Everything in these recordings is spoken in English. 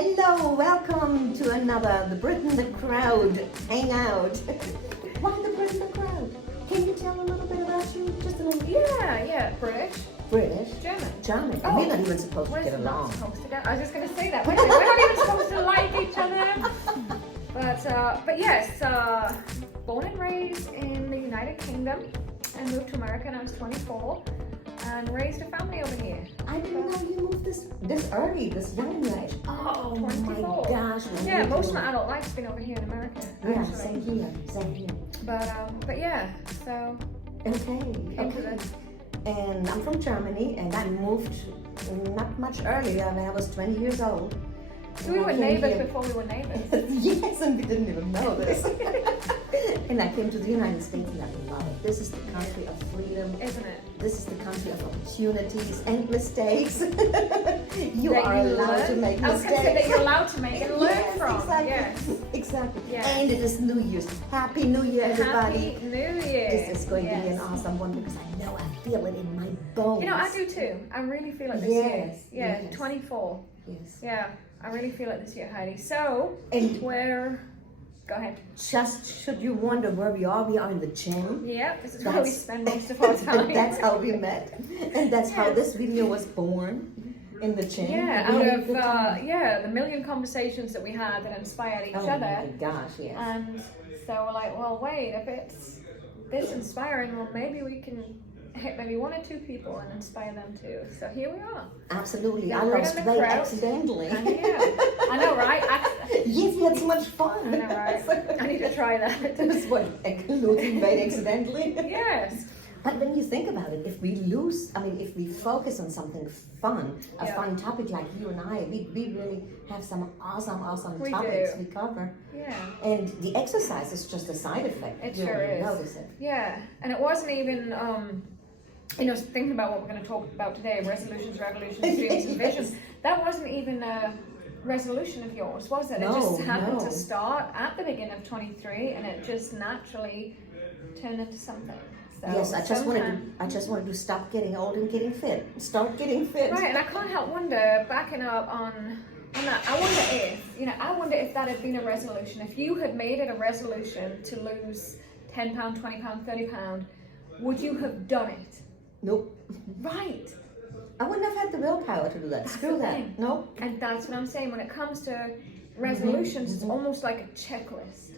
Hello, welcome to another The Brit and The Kraut hangout. Why The Brit and The Kraut? Can you tell a little bit about you? Just a little bit? Yeah, British. British? German. Oh, we're not even supposed to get We're along. not supposed to get, I was just going to say that. We're not even supposed to like each other. But yes, born and raised in the United Kingdom and moved to America when I was 24 and raised a family over here. I didn't know you moved this early, this young age. Oh 24. my gosh. Yeah, most of my adult life's been over here in America. Yeah, Actually. same here. But yeah, so. Okay. And I'm from Germany, and I moved not much earlier. I mean, I was 20 years old. So we were neighbors before we were neighbors. Yes, and we didn't even know this. And I came to the United States, and I love it. This is the country of freedom, isn't it? This is the country of opportunities and mistakes. You are allowed to make mistakes. I was going to say that you're allowed to make and learn from. Exactly. Yes. Exactly. Yes. And it is New Year's. Happy New Year, everybody. Happy New Year. This is going to be an awesome one because I know I feel it in my bones. You know, I do too. I really feel it this year. Yeah, 24. Yes. Yeah, I really feel it this year, Heidi. So, go ahead. Just should you wonder where we are in the gym. Yeah, this is where we spend most of our time. That's how we met. And that's how this video was born, in the gym. Yeah, out of the million conversations that we had that inspired each other. Oh my gosh, yes. And so we're like, well, wait, if it's this inspiring, well, maybe we can hit maybe one or two people and inspire them too. So here we are. Absolutely. I lost weight accidentally. I know, right? Yes, we had so much fun. I know, right? I need to try that. That's what, losing weight accidentally? Yes. But when you think about it, if we focus on something fun, a fun topic like you and I, we really have some awesome topics we cover. Yeah. And the exercise is just a side effect. It sure is. Notice it. Yeah. And it wasn't even, thinking about what we're going to talk about today, resolutions, revolutions, dreams, and visions. That wasn't even a resolution of yours, was it? It just happened to start at the beginning of 23, and it just naturally turned into something. So yes, I just wanted to stop getting old and getting fit. Start getting fit. Right, and I can't help wonder, backing up on that, I wonder if that had been a resolution. If you had made it a resolution to lose 10 pound, 20 pound, 30 pound, would you have done it? Nope. Right. I wouldn't have had the willpower to do that. Screw that. Nope. And that's what I'm saying. When it comes to resolutions, it's almost like a checklist.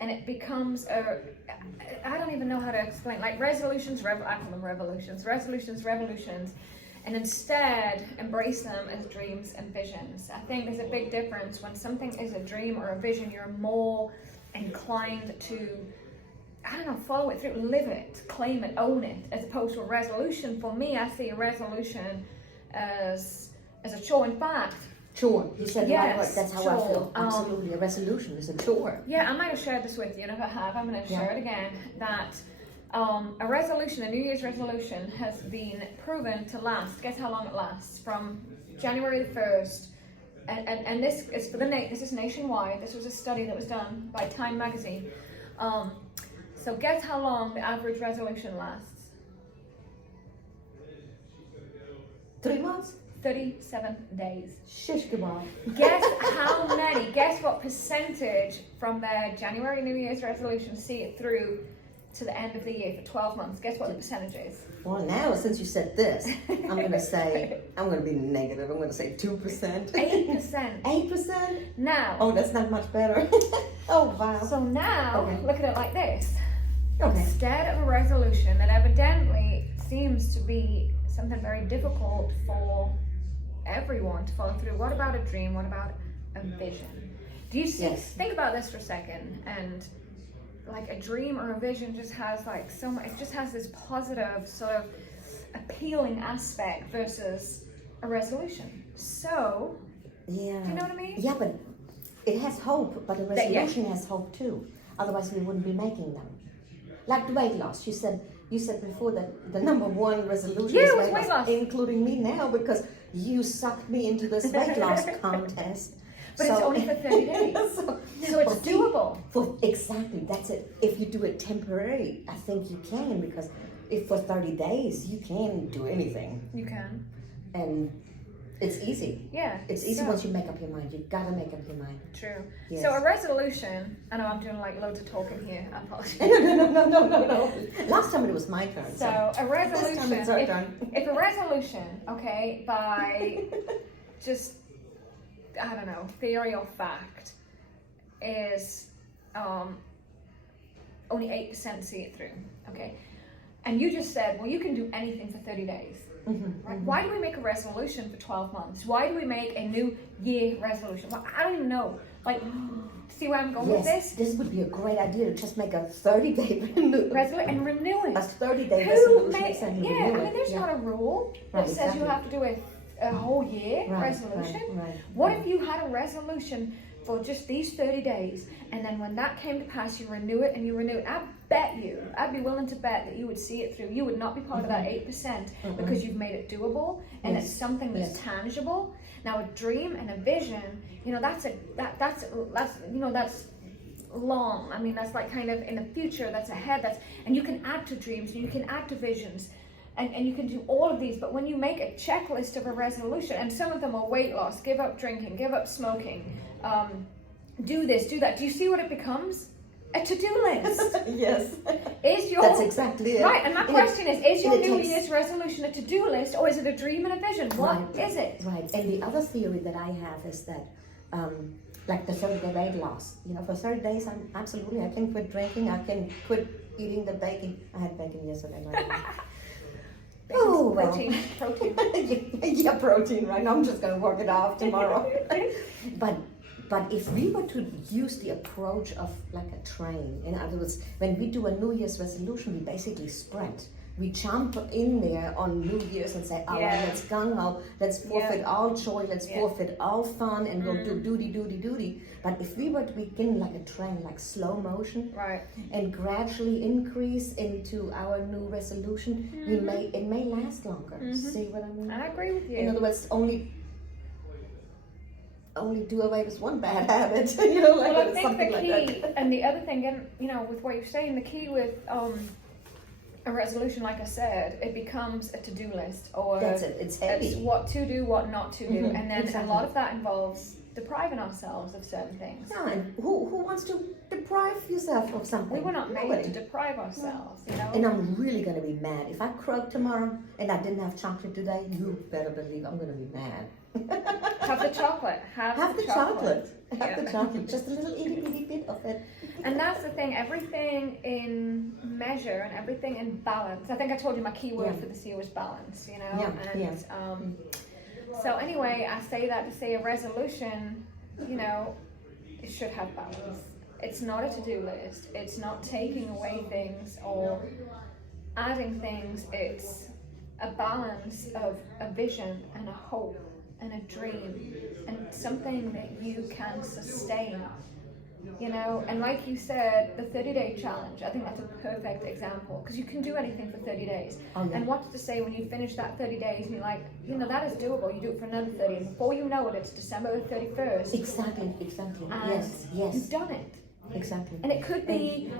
And it becomes I don't even know how to explain, like resolutions, I call them revolutions, and instead embrace them as dreams and visions. I think there's a big difference. When something is a dream or a vision, you're more inclined to, follow it through, live it, claim it, own it, as opposed to a resolution. For me, I see a resolution as a chore. In fact, chore. You said yes, right. That's how I feel. Absolutely. A resolution is a chore. Yeah, I might have shared this with you, and if I have, I'm going to share it again. That a resolution, a New Year's resolution, has been proven to last. Guess how long it lasts? From January the 1st. And this is this is nationwide. This was a study that was done by Time magazine. So guess how long the average resolution lasts? 3 months? 37 days. Shish kebab. Guess what percentage from their January New Year's resolution see it through to the end of the year for 12 months? Guess what the percentage is? Well, now, since you said this, I'm going to be negative. I'm going to say 2%. 8%. 8%? Now. Oh, that's not much better. Oh, wow. So now, look at it like this. Okay. Instead of a resolution that evidently seems to be something very difficult for everyone to follow through, what about a dream? What about a vision? Do you see? Yes. Think about this for a second. And like a dream or a vision just has like so much, it just has this positive sort of appealing aspect versus a resolution. So, yeah. do you know what I mean? Yeah, but it has hope, but a resolution has hope too. Otherwise, we wouldn't be making them. Like the weight loss, you said before that the number one resolution is weight loss, including me now, because you sucked me into this weight loss contest. But it's only for 30 days. so it's doable. Exactly, that's it. If you do it temporary, I think you can, because if for 30 days you can do anything. You can. And It's easy. Yeah. It's easy once you make up your mind. You gotta make up your mind. True. Yes. So a resolution, I know I'm doing like loads of talking here, I apologize. No. Last time it was my turn. So a resolution, this time it's our turn. If a resolution, okay, by just, I don't know, theory or fact, is only 8% see it through, okay? And you just said, well, you can do anything for 30 days. Right? Why do we make a resolution for 12 months? Why do we make a New Year resolution? Well, I don't even know. Like, see where I'm going with this? This would be a great idea to just make a 30-day resolution and renew it. A 30-day resolution. I mean, there's not a rule that says you have to do a whole year resolution. Right. What if you had a resolution for just these 30 days, and then when that came to pass, you renew it and you renew it? I'd be willing to bet that you would see it through. You would not be part of that 8% because you've made it doable and it's something that's tangible. Now, a dream and a vision, you know, that's long. I mean, that's like kind of in the future. That's ahead. And you can add to dreams and you can add to visions. And you can do all of these, but when you make a checklist of a resolution, and some of them are weight loss, give up drinking, give up smoking, do this, do that. Do you see what it becomes? A to-do list. Yes. That's exactly it. Right, and my question is your New Year's resolution a to-do list, or is it a dream and a vision? What is it? Right, and the other theory that I have is that, like the 30-day weight loss, you know, for 30 days, I can quit drinking, I can quit eating the bacon. I had bacon yesterday, by the way. Protein. Yeah, protein, right? I'm just going to work it off tomorrow. But if we were to use the approach of like a train, in other words, when we do a New Year's resolution, we basically sprint. We jump in there on New Year's and say, all right, let's gung-ho, let's forfeit all joy, let's forfeit all fun, and we'll do duty. But if we were to begin like a train, like slow motion, and gradually increase into our new resolution, it may last longer. See what I mean? I agree with you. In other words, only do away with one bad habit, you know, like I think something the key, like that. and the other thing, and you know, with what you're saying, the key with a resolution, like I said, it becomes a to-do list, or that's it. It's heavy. It's what to do, what not to do, and then a lot of that involves depriving ourselves of certain things. No, and who wants to deprive yourself of something? We were not made to deprive ourselves, you know. And I'm really gonna be mad if I croak tomorrow and I didn't have chocolate today. You better believe I'm gonna be mad. Have the chocolate. Have the chocolate. Have the chocolate. Just a little itty bitty bit of it. And that's the thing. Everything in measure and everything in balance. I think I told you my key word for this year was balance. You know. So anyway, I say that to say a resolution. You know, it should have balance. It's not a to-do list. It's not taking away things or adding things. It's a balance of a vision and a hope and a dream and something that you can sustain, you know. And like you said, the 30-day challenge, I think that's a perfect example, because you can do anything for 30 days. And what's to say when you finish that 30 days and you're like, you know, that is doable, you do it for another 30, and before you know it, it's December the 31st. Exactly. And yes. You've done it. Exactly. And it could be,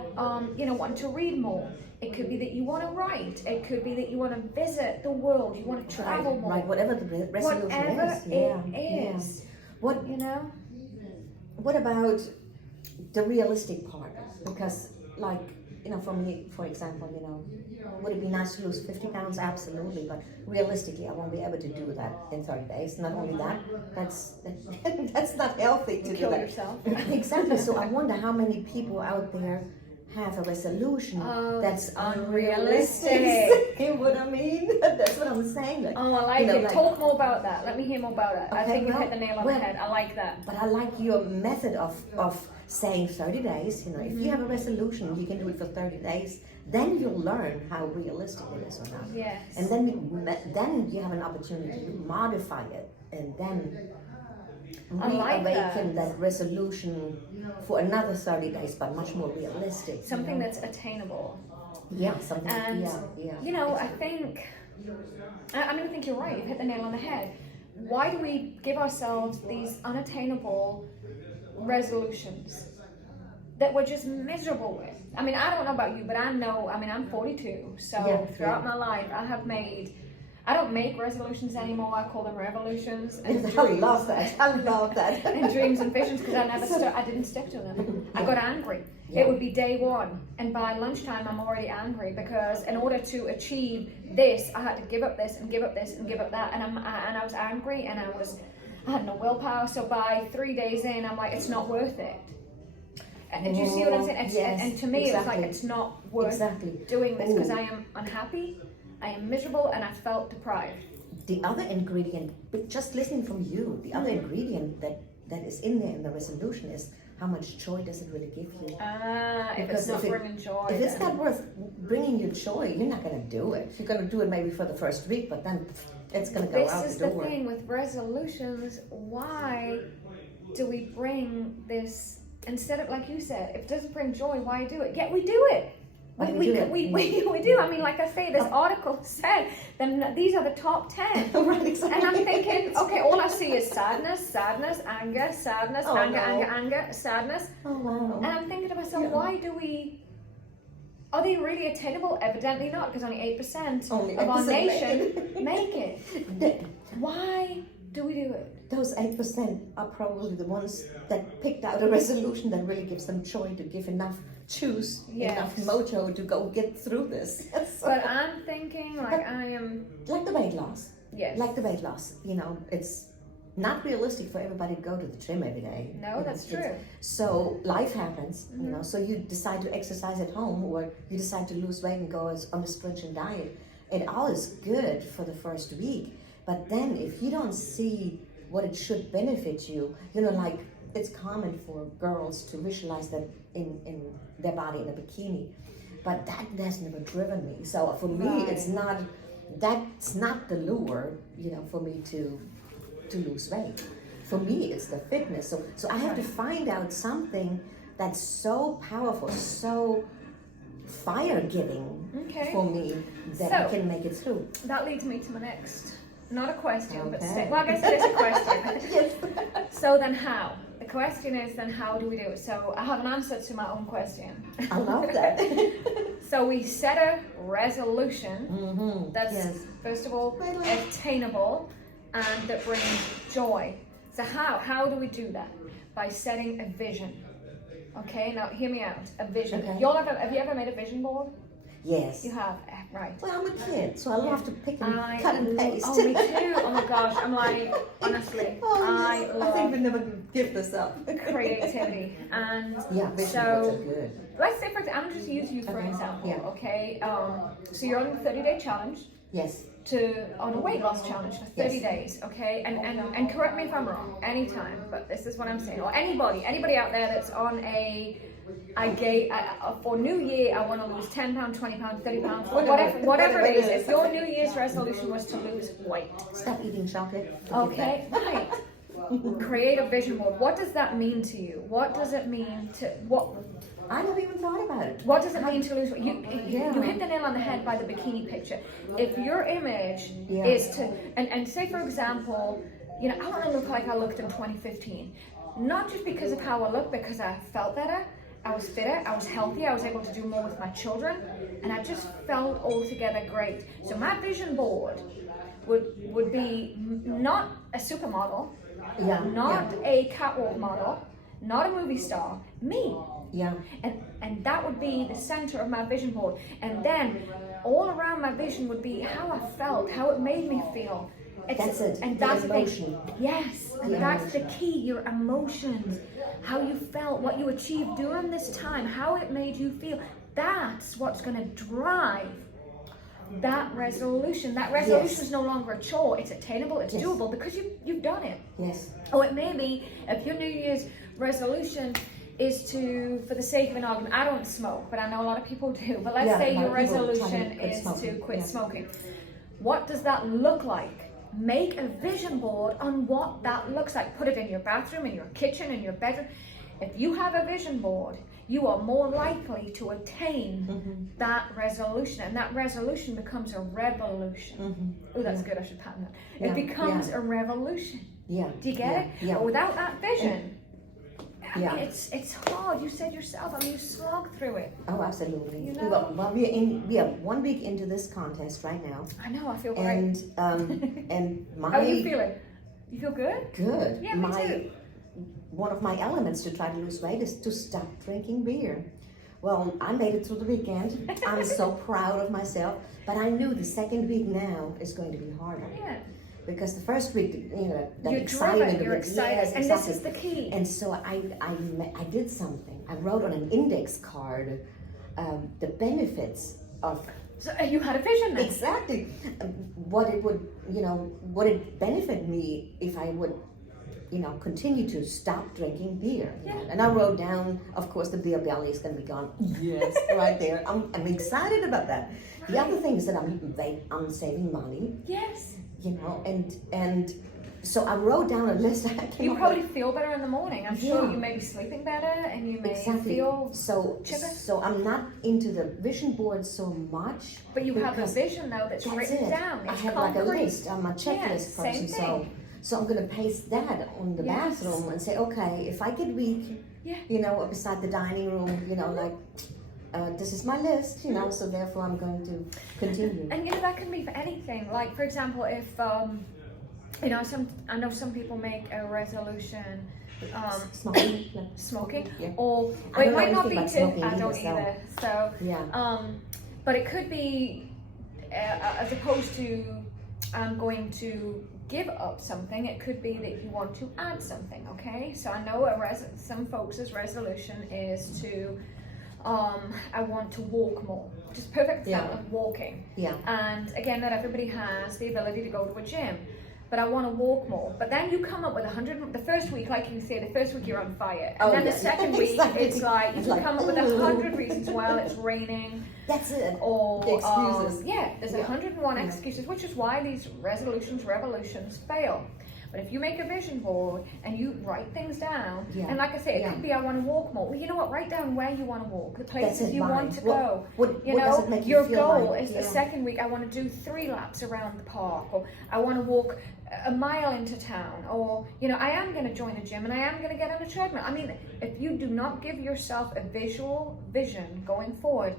you know, wanting to read more. It could be that you want to write. It could be that you want to visit the world. You want to travel more. Right, whatever the resolution whatever it is. What, you know? What about the realistic part? Because, like, you know, for me, for example, you know, would it be nice to lose 50 pounds? Absolutely. But realistically, I won't be able to do that in 30 days. Not only that, that's not healthy to kill do that. yourself. Exactly. So I wonder how many people out there have a resolution that's unrealistic. You know what I mean? That's what I'm saying. Like, I like it. Like, talk more about that. Let me hear more about it. Okay, I think you hit the nail on the head. I like that. But I like your method of saying 30 days. You know, if you have a resolution, you can do it for 30 days. Then you'll learn how realistic it is or not. Yes. And then you have an opportunity to modify it, and then reawaken that resolution for another 30 days, but much more realistic. Something that's attainable. Yeah, something. And yeah. You know, I think I think you're right. You've hit the nail on the head. Why do we give ourselves these unattainable resolutions that we're just miserable with? I mean, I don't know about you, but I know. I mean, I'm 42, so throughout my life, I don't make resolutions anymore. I call them revolutions. And I love that. I love that. And dreams and visions, because I didn't stick to them. I got angry. Yeah. It would be day one, and by lunchtime I'm already angry, because in order to achieve this, I had to give up this and give up this and give up that, and I was angry, and I had no willpower. So by 3 days in, I'm like, it's not worth it. And do you see what I'm saying? Yes, and to me, exactly. it was like, it's not worth doing this, because I am unhappy, I am miserable, and I felt deprived. The other ingredient, just listening from you, the other ingredient that is in there in the resolution is how much joy does it really give you? If it's not bringing joy. If it's not worth bringing you joy, you're not going to do it. You're going to do it maybe for the first week, but then it's going to go out the door. This is the thing with resolutions. Why do we bring this, instead of, like you said, if it doesn't bring joy, why do it? Yeah, we do it. We do. I mean, like I say, this article said, then these are the top 10. Right, exactly. And I'm thinking, okay, all I see is sadness, anger, anger, sadness. Oh, wow. And I'm thinking to myself, why do are they really attainable? Evidently not, because only 8% of our nation make it. Why do we do it? Those 8% are probably the ones that picked out a resolution that really gives them joy, to give enough juice, enough mojo to go get through this. But I'm thinking, like, I am... Like the weight loss. Yes. Like the weight loss. You know, it's not realistic for everybody to go to the gym every day. No, that's true. So life happens, you know, so you decide to exercise at home, or you decide to lose weight and go on a stringent diet. It all is good for the first week. But then if you don't see what it should benefit you, you know, like, it's common for girls to visualize that in their body in a bikini, but that has never driven me. So for me, that's not the lure, you know, for me to lose weight. For me, it's the fitness. So I have to find out something that's so powerful, so fire-giving for me that I can make it through. That leads me to my next, not a question, but well, I guess it is a question. Yes. So then how? The question is, then how do we do it? So I have an answer to my own question. I love that. So we set a resolution that's, first of all, attainable and that brings joy. So how do we do that? By setting a vision. Okay, now hear me out. A vision. Okay. Have you ever made a vision board? Yes. You have, right. Well, I'm a kid, so I love to pick and cut and paste. Oh, me too. Oh my gosh, I'm like, honestly, I think we never give this up. Creativity. And vision boards are good. Let's say, for example, I'm just use you for example, okay? So you're on a 30-day challenge. Yes. On a weight loss challenge for 30 days, okay? And correct me if I'm wrong, anytime, but this is what I'm saying. Or anybody out there that's on for New Year, I want to lose 10 pounds, 20 pounds, 30 pounds, whatever it is. If your New Year's resolution was to lose weight. Stop eating chocolate. Okay, right. Create a vision board. What does that mean to you? What does it mean to, I never even thought about it. What does it mean to lose weight? You hit the nail on the head by the bikini picture. If your image is to, and say for example, you know, I want to look like I looked in 2015. Not just because of how I look, because I felt better, I was fitter, I was healthier, I was able to do more with my children, and I just felt altogether great. So my vision board would be not a supermodel, not a catwalk model, not a movie star, me. Yeah. And that would be the center of my vision board. And then all around my vision would be how I felt, how it made me feel. That's it. And that's the emotion. Yes, and that's the key, your emotions, how you felt, what you achieved during this time, how it made you feel. That's what's going to drive that resolution. That resolution is no longer a chore. It's attainable, it's doable, because you've done it. Yes. Oh, it may be, if your New Year's resolution is to, for the sake of an argument, I don't smoke, but I know a lot of people do, but let's say your resolution is to quit smoking. What does that look like? Make a vision board on what that looks like. Put it in your bathroom, in your kitchen, in your bedroom. If you have a vision board, you are more likely to attain that resolution, and that resolution becomes a revolution. Oh, that's good, I should patent that. It becomes a revolution. Yeah. Do you get it? Yeah. But without that vision, I mean, it's hard. You said yourself. I mean, you slog through it. Oh, absolutely. You know? Well, we are 1 week into this contest right now. I know. I feel great. And my. How are you feeling? You feel good? Good. Yeah, me too. One of my elements to try to lose weight is to stop drinking beer. Well, I made it through the weekend. I'm so proud of myself. But I knew the second week now is going to be harder. Yeah. Because the first week, that you're excitement. Driven, you're excited. Yes, and exactly. this is the key. And so I did something. I wrote on an index card the benefits of. So you had a vision then. Exactly. What it would, would it benefit me if I would, continue to stop drinking beer. Yeah. And I wrote down, of course, the beer belly is going to be gone. Yes, right there. I'm excited about that. Right. The other thing is that I'm saving money. Yes. And so I wrote down a list. You probably feel better in the morning. I'm sure you may be sleeping better and you may feel chipper. So I'm not into the vision board so much. But you have a vision though that's written down. It's I have concrete. like a list. I'm a checklist person. Same thing. So I'm going to paste that on the bathroom and say, okay, if I get weak, beside the dining room, this is my list, so therefore I'm going to continue. And that can be for anything. Like for example, if I know some people make a resolution. Smoking, yeah. Or it might not be too. I don't either. either. So but it could be as opposed to I'm going to give up something. It could be that you want to add something. Okay, so I know some folks' resolution is to. I want to walk more. Just perfect example of walking. Yeah. And again, not everybody has the ability to go to a gym. But I want to walk more. But then you come up with 100. The first week, like you say, the first week you're on fire, and then the second week it's like you come up with 100 reasons. Well, it's raining. That's it. Or the excuses. There's 101 excuses, which is why these revolutions fail. But if you make a vision board and you write things down, and like I say, it could be I want to walk more. Well, you know what? Write down where you want to walk, the places you want to go. What does it make you your feel goal like? is the second week I want to do 3 laps around the park, or I want to walk a mile into town, or I am going to join a gym and I am going to get on a treadmill. I mean, if you do not give yourself a visual vision going forward,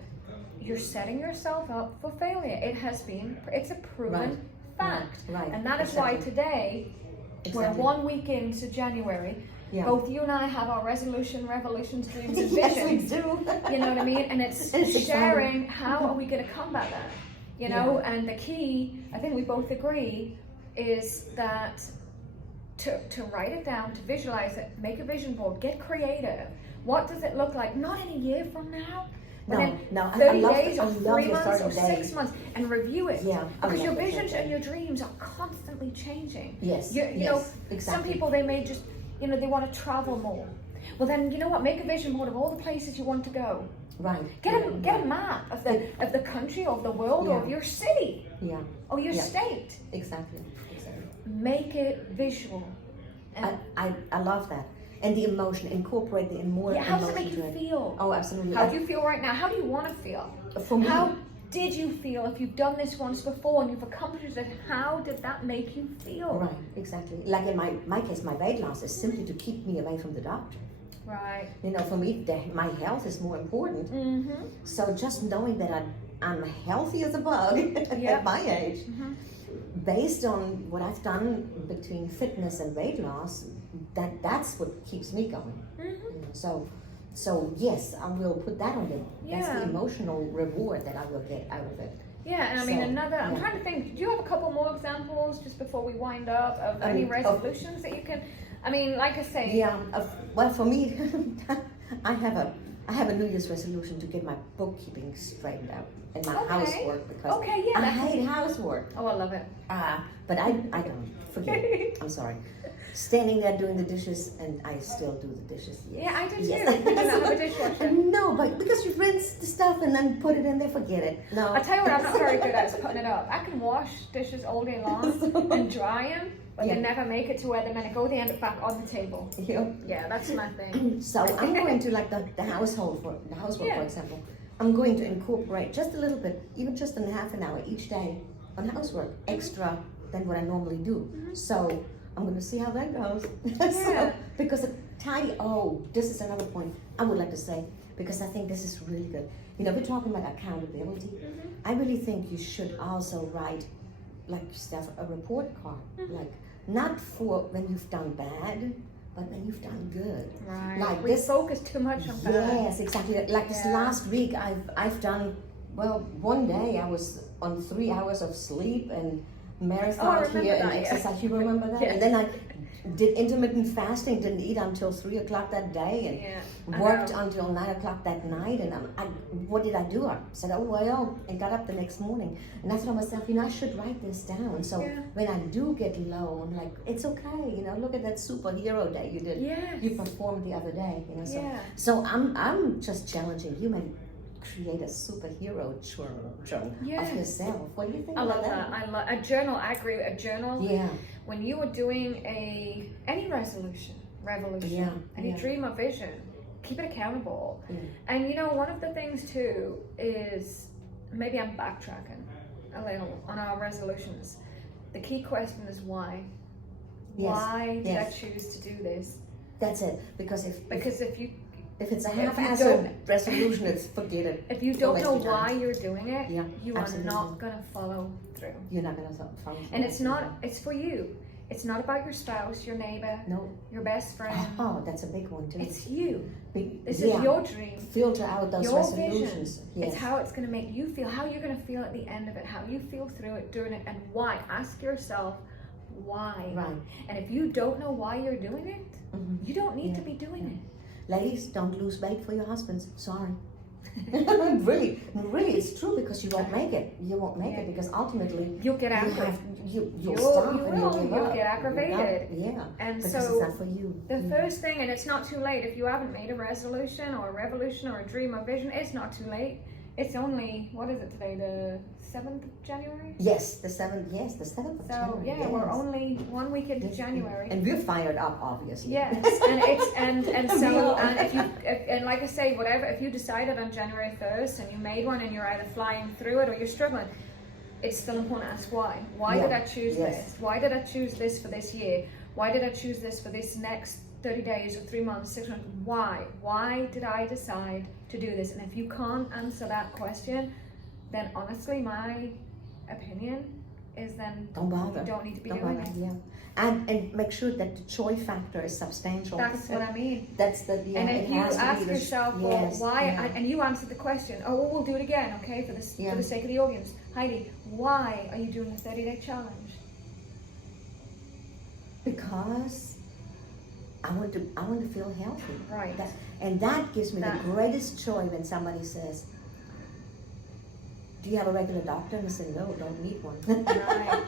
you're setting yourself up for failure. It's a proven fact. Right. And that is why today, we're 1 week into January. Yeah. Both you and I have our revolutions, dreams, and visions. Yes, we do. You know what I mean? And it's sharing how are we going to combat that? And the key, I think we both agree, is that to write it down, to visualize it, make a vision board, get creative. What does it look like? Not in a year from now. But no, 30 days or 3 months or 6 days. months, and review it. Yeah, because your visions and your dreams are constantly changing. Yes, exactly. Some people, they may just, they want to travel more. Well then, you know what? Make a vision board of all the places you want to go. Right. Get a map of the country or of the world or of your city. Yeah. Or your state. Exactly. Make it visual. I love that. And the emotion, incorporate the more emotion. How does it make you feel? Oh, absolutely. How do you feel right now? How do you want to feel? For me, how did you feel if you've done this once before and you've accomplished it? How did that make you feel? Right, exactly. Like in my case, my weight loss is simply to keep me away from the doctor. Right. For me, my health is more important. Mm-hmm. So just knowing that I'm healthy as a bug at my age, based on what I've done between fitness and weight loss, that's what keeps me going. Mm-hmm. So yes, I will put that on it. That's the emotional reward that I will get out of it. Yeah, and I mean I'm trying to think, do you have a couple more examples just before we wind up of any resolutions that you can, like I say. Yeah, well for me, I have a New Year's resolution to get my bookkeeping straightened out and my housework, because I hate housework. Oh, I love it. But I don't, forget it. I'm sorry. Standing there doing the dishes, and I still do the dishes. Yes. Yeah, I do too. You do not have a dishwasher. No, but because you rinse the stuff and then put it in there, forget it. No. I tell you what, I'm not very good at is putting it up. I can wash dishes all day long and dry them, but they never make it to where they're meant to go. They end up back on the table. Yeah, that's my thing. So I'm going to the housework, for example. I'm going to incorporate just a little bit, even just in half an hour each day on housework, extra than what I normally do. So I'm going to see how that goes. Yeah. Because this is another point I would like to say, because I think this is really good. You know, we're talking about accountability. I really think you should also write, like yourself, a report card. Like, not for when you've done bad, but when you've done good. Right. Like we focus too much on bad. Yes, exactly. Like this last week, I've done, well, one day I was on 3 hours of sleep and marathon here and exercise. You remember that? Yeah. And then I did intermittent fasting, didn't eat until 3 o'clock that day, and worked until 9 o'clock that night. And what did I do? I said, oh well, and got up the next morning. And I thought to myself, I should write this down. So when I do get low, I'm like, it's okay. Look at that superhero day you did. Yes. You performed the other day. So I'm just challenging you, maybe create a superhero journal of yourself. What do you think? I love that. I love a journal. I agree. A journal. Yeah. When you are doing any revolution, any dream or vision, keep it accountable. And one of the things too is, maybe I'm backtracking a little on our resolutions. The key question is why. Why did I choose to do this? That's it. Because if it's a half-assed resolution, it's forget it. If you don't know why you're doing it, you are not going to follow through. You're not going to follow through. And it's for you. It's not about your spouse, your neighbor, your best friend. Oh, that's a big one too. It's you. This is your dream. Filter out those resolutions. Vision. It's how it's going to make you feel, how you're going to feel at the end of it, how you feel through it, during it, and why. Ask yourself why. Right. And if you don't know why you're doing it, you don't need to be doing it. Ladies, don't lose weight for your husbands. Sorry. really, it's true, because you won't make it. You won't make it, because ultimately you'll get angry. You'll stop and you'll give up. You'll get aggravated. And because so it's not for you. The first thing, and it's not too late if you haven't made a resolution or a revolution or a dream or vision. It's not too late. It's only, what is it today? The 7th of January? Yes, the 7th. Yes, the 7th of January. So we're only 1 week into January, and we're fired up, obviously. Yes, and it's and like I say, whatever. If you decided on January 1st and you made one and you're either flying through it or you're struggling, it's still important to ask why. Why did I choose this? Why did I choose this for this year? Why did I choose this for this next 30 days or 3 months, 6 months? Why? Why did I decide to do this? And if you can't answer that question, then honestly, my opinion is then don't bother. You don't need to be doing it. Yeah. And make sure that the joy factor is substantial. That's what I mean. That's the and if you ask yourself, why, and you answer the question, we'll do it again, okay, for the sake of the audience. Heidi, why are you doing the 30-day challenge? Because I want to feel healthy. Right. And that gives me the greatest joy when somebody says, do you have a regular doctor? And I say, no, don't need one. Right.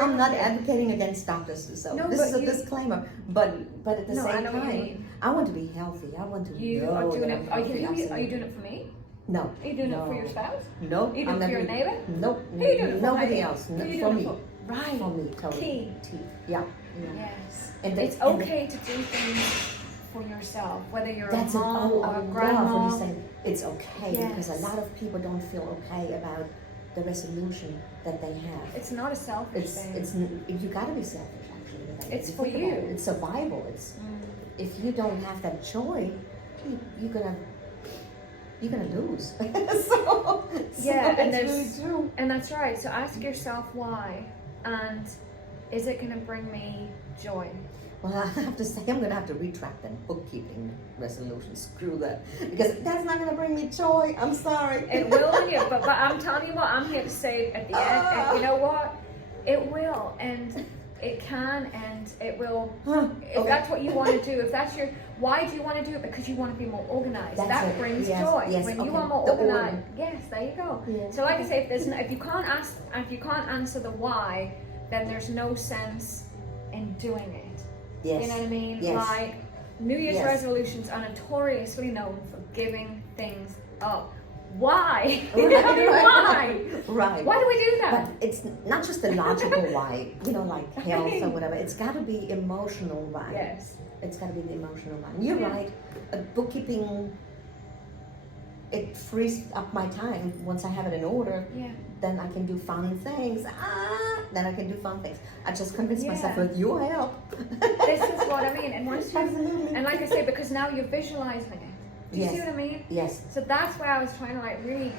I'm not advocating against doctors. So this is a disclaimer. But at the same time, I want to be healthy. I want to Are you doing it for me? No. Are you doing it for your spouse? No. Are you doing it for your neighbor? Nope. Who are you doing it for? Nobody else. For me. Right. For me, totally. Key. Yeah. Yes. It's okay to do things for yourself, whether you're a mom or a grandma. It's okay, because a lot of people don't feel okay about the resolution that they have. It's not a selfish thing. You gotta be selfish, actually. It's for you. It's survival. If you don't have that joy, you're gonna lose. and that's really true. And that's right. So ask yourself why, and is it gonna bring me joy? Well, I have to say, I'm going to have to retract that bookkeeping resolution. Screw that. Because that's not going to bring me joy. I'm sorry. It will, but I'm telling you what, I'm here to say at the end. And you know what? It will. And it can, and it will. If that's what you want to do, if that's your, why do you want to do it? Because you want to be more organized. That brings joy. Yes, when you are more organized. Yes, there you go. Yeah. So like I say, if you can't answer the why, then there's no sense in doing it. Yes. You know what I mean? Yes. Like, New Year's resolutions are notoriously known for giving things up. Why? Why? Right. Why do we do that? But it's not just the logical why, like health or whatever. It's got to be emotional why. Yes. It's got to be the emotional why. You're right. A bookkeeping it frees up my time once I have it in order. Yeah. Then I can do fun things. Then I can do fun things. I just convinced myself with your help. This is what I mean. And once you, Absolutely. and like I say, because now you're visualizing it. Do you see what I mean? Yes. So that's where I was trying to like really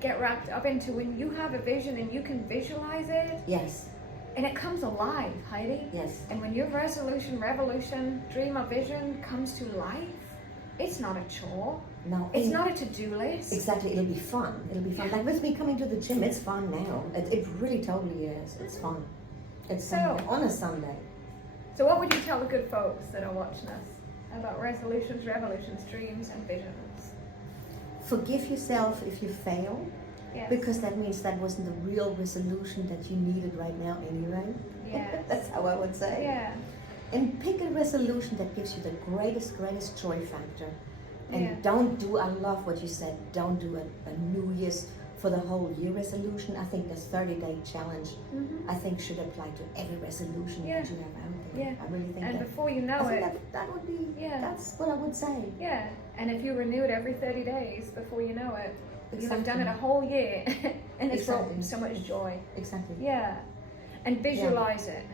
get wrapped up into, when you have a vision and you can visualize it. Yes. And it comes alive, Heidi. Yes. And when your resolution, revolution, dream or vision comes to life, it's not a chore. No. It's not a to-do list. Exactly. It'll be fun. It'll be fun. Like with me coming to the gym, it's fun now. It really totally is. It's fun. It's Sunday, on a Sunday. So what would you tell the good folks that are watching us about resolutions, revolutions, dreams, and visions? Forgive yourself if you fail. Yes. Because that means that wasn't the real resolution that you needed right now anyway. Yes. That's how I would say. Yeah. And pick a resolution that gives you the greatest joy factor. And Yeah. don't do, I love what you said, don't do a New Year's for the whole year resolution. I think this 30-day challenge, I think should apply to every resolution that you have out there. Yeah. I really think And that. before you know I think it, that would be, Yeah. that's what I would say. yeah. And if you renew it every 30 days, before you know it, you'll have done Exactly. it a whole year. And it's brought Exactly. so much joy. Exactly. Yeah. And visualize it.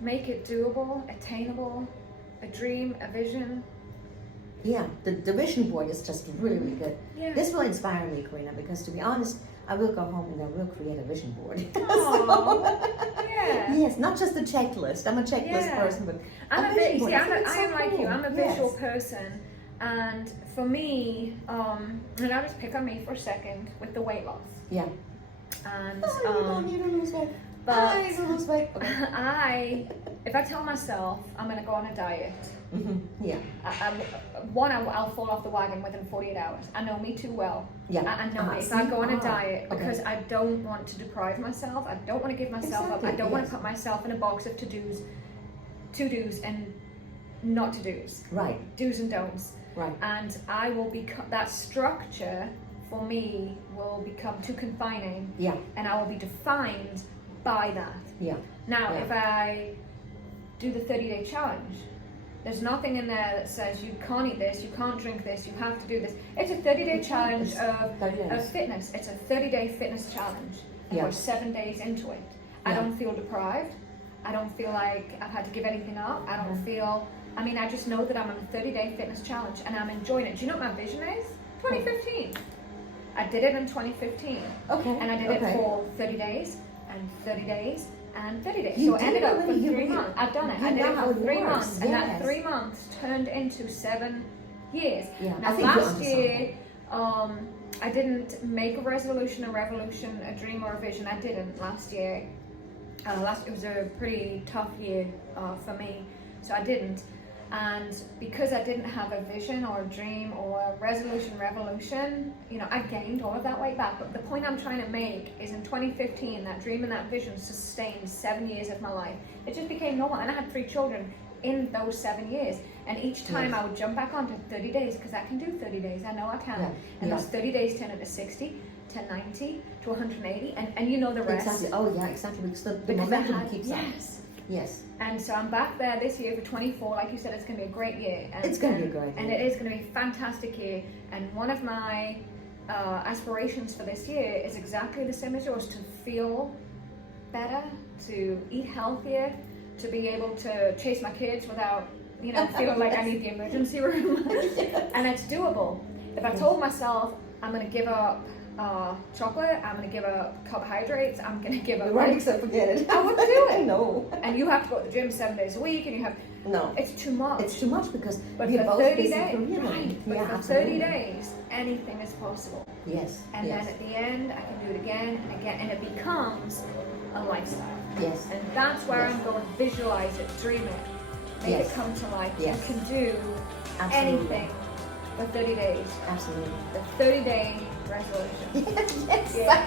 Make it doable, attainable, a dream, a vision. Yeah, the vision board is just really, really good. Yeah. This will inspire me, Karina, because to be honest, I will go home and I will create a vision board. Aw, yeah. Yes, not just a checklist. I'm a checklist Yeah. person, but I'm a vision bit, board. see, I think it's I so am like you. cool. I'm a Yes. visual person, and for me, and I'll just pick on me for a second with the weight loss. Yeah. And You don't lose weight. but I don't lose weight. Okay. if I tell myself I'm gonna go on a diet, Yeah. I'll fall off the wagon within 48 hours. I know me too well. Yeah. I know if I go on a diet because I don't want to deprive myself. I don't want to give myself up. I Exactly, don't want yes. to put myself in a box of to-dos and not to-dos. Right. Do's and don'ts. Right. And I will become, that structure for me will become too confining, Yeah. and I will be defined by that. Yeah. Now, Yeah. if I do the 30-day challenge, there's nothing in there that says you can't eat this, you can't drink this, you have to do this. It's a 30-day challenge of 30 days. fitness. It's a 30-day fitness challenge. And Yeah. we're 7 days into it. I Yeah. don't feel deprived. I don't feel like I've had to give anything up. I don't feel, I just know that I'm on a 30-day fitness challenge and I'm enjoying it. Do you know what my vision is? 2015. I did it in 2015. Okay. And I did it okay. for 30 days and 30 days and 30 days. You So it ended did up for already, you 3 really- months. I've done it. you I did know it how for it 3 works, months. And that yes. 3 months turned into 7 years. Yeah, I Now think you're last onto year, I didn't make a resolution, a revolution, a dream or a vision. I didn't last year. It was a pretty tough year for me, so I didn't. And because I didn't have a vision or a dream or a resolution, revolution, I gained all of that weight back. But the point I'm trying to make is in 2015, that dream and that vision sustained 7 years of my life. It just became normal. And I had 3 children in those 7 years. And each time I would jump back onto 30 days because I can do 30 days. I know I can. Yeah. And Yeah. those 30 days turn into 60, to 90, to 180. And you know the rest. Exactly. Oh, yeah, exactly. Because the Because momentum keeps up. Yes. Yes. And so I'm back there this year for 24. Like you said, it's going to be a great year. And, It's gonna be a great And year. it is going to be a fantastic year. And one of my aspirations for this year is exactly the same as yours, to feel better, to eat healthier, to be able to chase my kids without, feeling like I need the emergency room. And it's doable. If I told myself I'm going to give up chocolate, I'm going to give up carbohydrates, I'm going to give up Right, so forget it. I wouldn't do it. No. And you have to go to the gym 7 days a week, and you have, No. it's too much. It's too much because But we're for both 30 busy days, career right, women. but Yeah, for absolutely. 30 days, anything is possible. Yes. And yes. then at the end, I can do it again and again, and it becomes a lifestyle. Yes. And that's where Yes. I'm going. Visualize it, dream it, make Yes. it come to life. Yes. You can do Absolutely. anything for 30 days. Absolutely. The 30-day resolution. Yes. Yeah.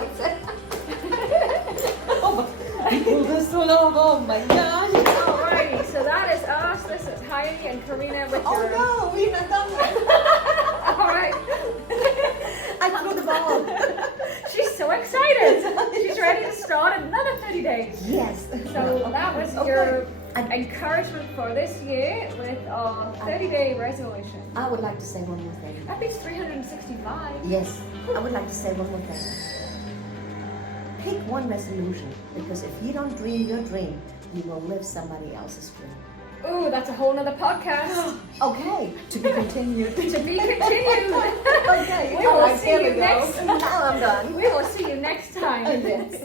Pull this one off. Oh my God. Alrighty, so that is us. This is Heidi and Karina with Oh your... no, we've not done that. Alright. I threw the ball. She's so excited. She's ready to start another 30 days. Yes. So that that was your encouragement for this year with a 30-day resolution. I would like to say one more thing. That beats 365. Yes, I would like to say one more thing. Pick one resolution, because if you don't dream your dream, you will live somebody else's dream. Ooh, that's a whole nother podcast. Okay, to be continued. To be continued. Okay, we will see you next. Now I'm done. We will see you next time. Yes.